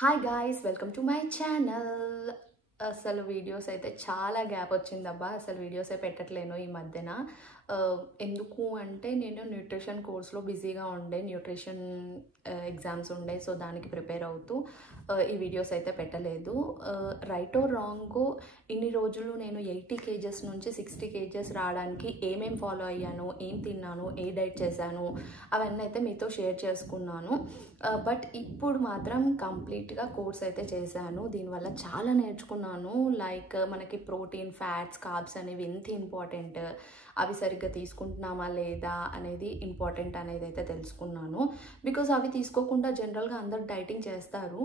Hi guys, welcome to my channel. అసలు videos అయితే చాలా గ్యాప్ వచ్చిందబ్బా. అసలు వీడియోసే పెట్టట్లేను ఈ మధ్యన. ఎందుకు అంటే నేను న్యూట్రిషన్ కోర్స్లో బిజీగా ఉండే, న్యూట్రిషన్ ఎగ్జామ్స్ ఉండే. సో దానికి ప్రిపేర్ అవుతూ ఈ వీడియోస్ అయితే పెట్టలేదు. రైటో రాంగో ఇన్ని రోజులు నేను 80 kgs నుంచి 60 kgs రావడానికి ఏమేం ఫాలో అయ్యాను, ఏం తిన్నాను, ఏ డైట్ చేశాను, అవన్నీ అయితే మీతో షేర్ చేసుకున్నాను. బట్ ఇప్పుడు మాత్రం కంప్లీట్గా కోర్స్ అయితే చేశాను. దీనివల్ల చాలా నేర్చుకున్నాను. లైక్ మనకి ప్రోటీన్, ఫ్యాట్స్, కార్బ్స్ అనేవి ఎంత ఇంపార్టెంట్, అవి సరిగ్గా తీసుకుంటున్నామా లేదా అనేది ఇంపార్టెంట్ అనేది అయితే తెలుసుకున్నాను. బికాజ్ అవి తీసుకోకుండా జనరల్గా అందరు డైటింగ్ చేస్తారు.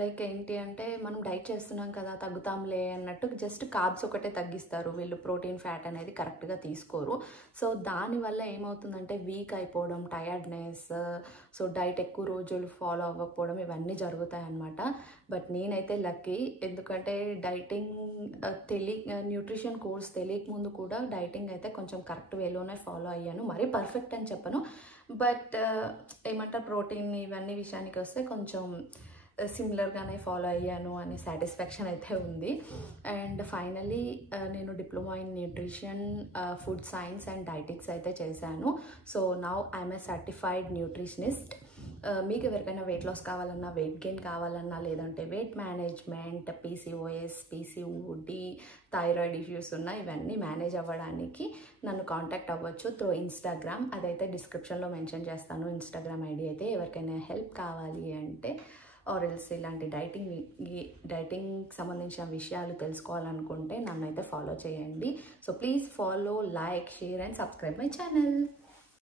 లైక్ ఏంటి అంటే మనం డైట్ చేస్తున్నాం కదా, తగ్గుతాంలే అన్నట్టు జస్ట్ కార్బ్స్ ఒకటే తగ్గిస్తారు వీళ్ళు. ప్రోటీన్, ఫ్యాట్ అనేది కరెక్ట్గా తీసుకోరు. సో దానివల్ల ఏమవుతుందంటే వీక్ అయిపోవడం, టయర్డ్నెస్, సో డైట్ ఎక్కువ రోజులు ఫాలో అవ్వకపోవడం, ఇవన్నీ జరుగుతాయి అన్నమాట. బట్ నేనైతే లక్కీ, ఎందుకంటే డైటింగ్ న్యూట్రిషన్ కోర్స్ తెలియక ముందు కూడా డైటింగ్ అయితే కొంచెం కరెక్ట్ వేలోనే ఫాలో అయ్యాను. మరీ పర్ఫెక్ట్ అని చెప్పను, బట్ ఏమంటారు, ప్రోటీన్ ఇవన్నీ విషయానికి వస్తే కొంచెం సిమిలర్గానే ఫాలో అయ్యాను అనే సాటిస్ఫాక్షన్ అయితే ఉంది. అండ్ ఫైనలీ నేను diploma in nutrition, food science and dietetics అయితే చేశాను. So now I'm a certified nutritionist. మీకు ఎవరికైనా వెయిట్ లాస్ కావాలన్నా, వెయిట్ గెయిన్ కావాలన్నా, లేదంటే weight management, PCOS, PCOD, thyroid issues ఉన్న ఇవన్నీ మేనేజ్ అవ్వడానికి నన్ను కాంటాక్ట్ అవ్వచ్చు త్రూ ఇన్స్టాగ్రామ్. అదైతే డిస్క్రిప్షన్లో మెన్షన్ చేస్తాను, ఇన్స్టాగ్రామ్ ఐడి అయితే. ఎవరికైనా హెల్ప్ కావాలి అంటే ఆర్ ఎల్స్ ఇలాంటి డైటింగ్ సంబంధించిన విషయాలు తెలుసుకోవాలనుకుంటే నన్ను అయితే ఫాలో చేయండి. So please follow, like, share and subscribe my channel.